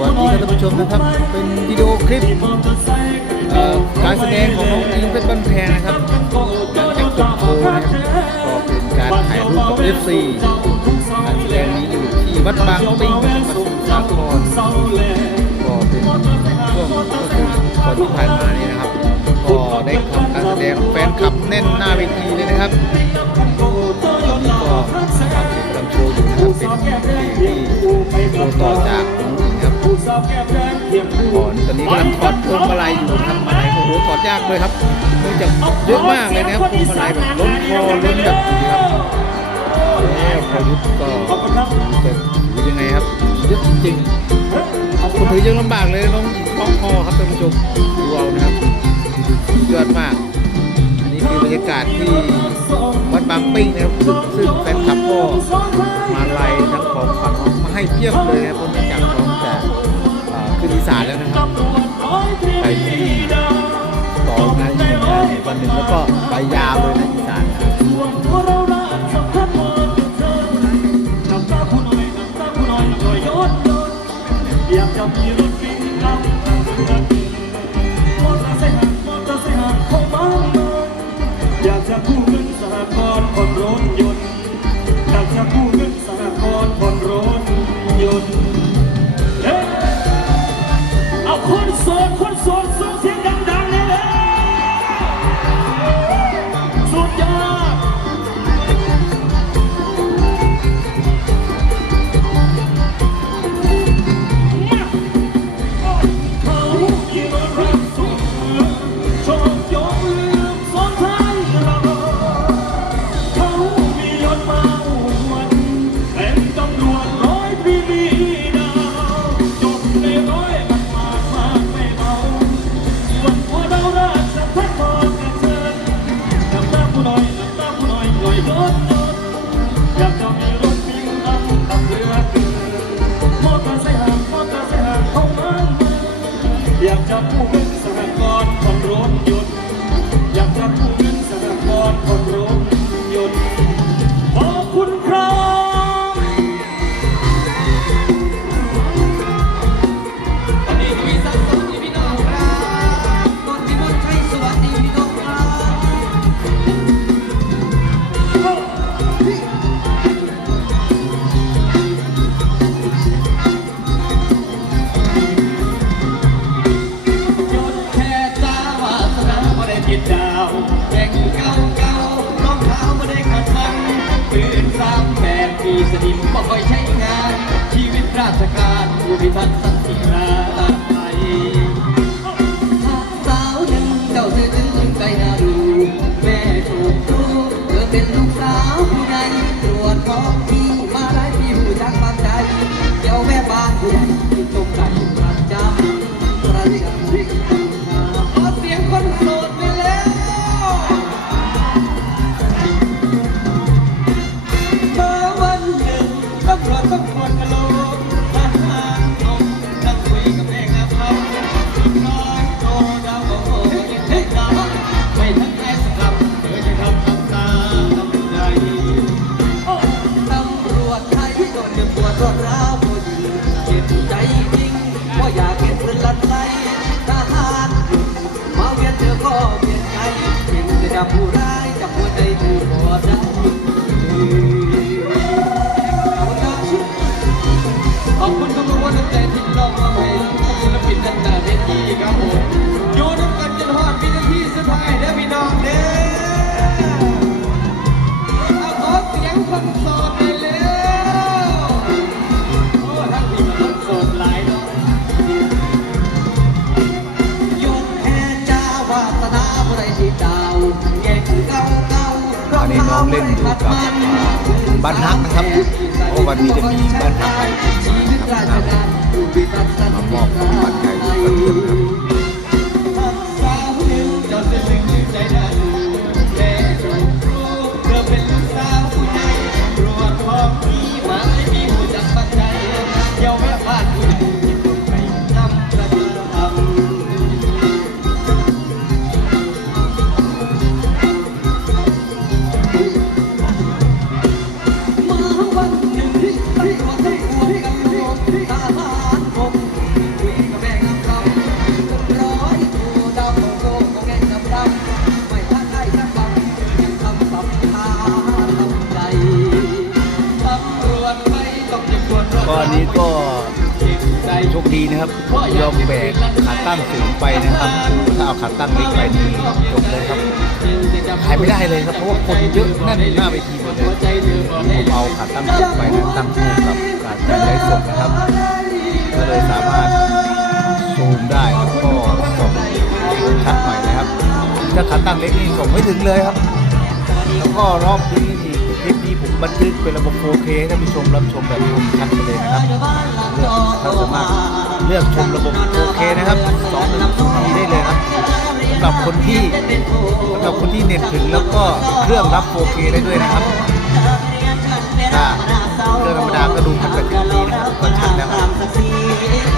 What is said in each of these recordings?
วัสดีครับท่านผู้ชมนะครับ เป็นวิดีโอคลิปการแสดงของน้องอิงเป็นบันแพงนะครับหลังจากจบโชว์นะครับก็เป็นการถ่ายรูปกับ FC การแสดงนี้อยู่ที่วัดบางปิ้งจังหวัดสมุทรสาครก็เป็นช่วงก็คือก่อนที่ผ่านมานี่นะครับ ก็ได้ทำการแสดงแฟนคลับแน่นหน้าเวทีเลยนะครับตอนนี้ก็นะครับกำลังโชว์อยู่นะครับเป็นเพลงที่โชว์ต่อจาก น้องอิงครับก่อนตอนนี้กำลังถอดพวงมาลัยอยู่นะครับมาลัยโอ้โหถอดยากเลยครับเนื่องจากเยอะมากเลยนะครับพวงมาลัยแบบล้นคอล้นแบบนี้ครับแล้วพอยุทธก็จะถือยังไงครับเยอะจริงๆคนถือยังลำบากเลยน้องคล้องคอครับท่านผู้ชมดูเอานะครับยอดมาก อันนี้คือบรรยากาศที่วัดบางปิ้งนะครับซึ่งแฟนคลับก็มาไล่ทั้งของฝันมาให้เพียบเลยนะครับเพราะเนื่องจากน้องจะเอ่อ ขึ้นอีสานแล้วนะครับ ไปที่ต่องานอีกหนึ่งงานอีกวันหนึ่งแล้วก็ไปยาวเลยนะอีสานนะครับอยากจะมี อยา การอยู่พิพัฒน์สันติราไทยสาวหนึ่งเจ้าเธอถึงถึงใจน่าดูแม่ถูกครูเธอเป็นลูกสาวผู้ใดตรวจของที่มาหลายปีผู้จักบางใจ เจ้าแม่บ้านผู้ใดที่ตกใจประจำประเดี๋ยวพริกขอเสียงคนโสดไปแล้วมาวันหนึ่งตำรวจต้องตรวจกะโหล ให้น้องเล่นอยู่กับบ้านฮักนะครับเพราะวันนี้จะมีบ้านฮักไปชีวิตราชการอยู่วิปัสสนามามอบของขวัญให้ทุกคนนครับ ก็อนนี้ก็โชคดีนะครับยอมแบกขาตั้งสูงไปนะครับถ้าเอาขาตั้งเล็กไปนี่จบเลยครับขายไม่ได้เลยครับเพราะว่าคนเยอะแน่นหน้าเวทีหมดเลยผมเอาขาตั้งสูงไปนะตั้งคู่กับการไลฟ์สดนะครับ ก็เลยสามารถซูมได้แล้วก็ส่องชัดหน่อยนะครับถ้าขาตั้งเล็กนี่ส่งไม่ถึงเลยครับ แล้วก็รอบนี้นี่คลิปนี้ผมบันทึกเป็นระบบ 4K ให้ท่านผู้ชมรับชมแบบคมชัดไปเลยนะครับเลือกถ้าสามารถเลือกชมระบบ 4K นะครับ2 1 0 d ได้เลยครับสำหรับคนที่สำหรับคนที่เน็ตถึงแล้วก็เครื่องรับ 4K ได้ด้วยนะครับ ถ้าเครื่อธรรมดาก็ดูกันแบบนี้นะครับก็ชัดแล้ว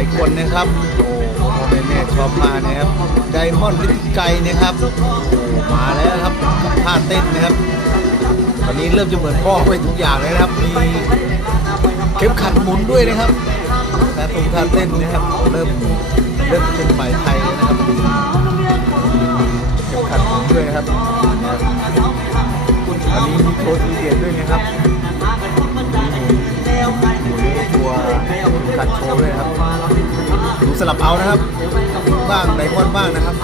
ายคนนะครับโอ้พ่อแม่แม่ชอบมากนะครับไดมอนด์ลิทไก่นะครับโอ้มาแล้วครับท่าเต้นนะครับ ตอนนี้เริ่มจะเหมือนพ่อไปทุกอย่างเลยนะครับ มีเข็มขัดหมุนด้วยนะครับแต่ตรงท่าเต้นนะครับ เริ่มเริ่มเป็นฝ่ายไทยนะครับเข็มขัดหมุนด้วยนะครับอันนี้มีโชว์ทีเดียดด้วยนะครับ ตัวกัดโชว์ด้วยครับดูสลับเอานะครับบ้างไดมอนบ้างนะครับ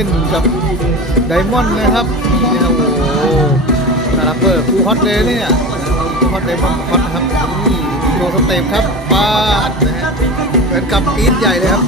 ฮ้ยมาเต้นกับไดมอนด์นะครับนี่นะครับโอ้โหนาราเปอร์คูฮอตเลยเนี่ยคูฮอตไดมอนด์ฮอตนะครับนี่โชว์สเต็ปครับปาดนะฮะเหมือนกับปี๊ดใหญ่เลยครับ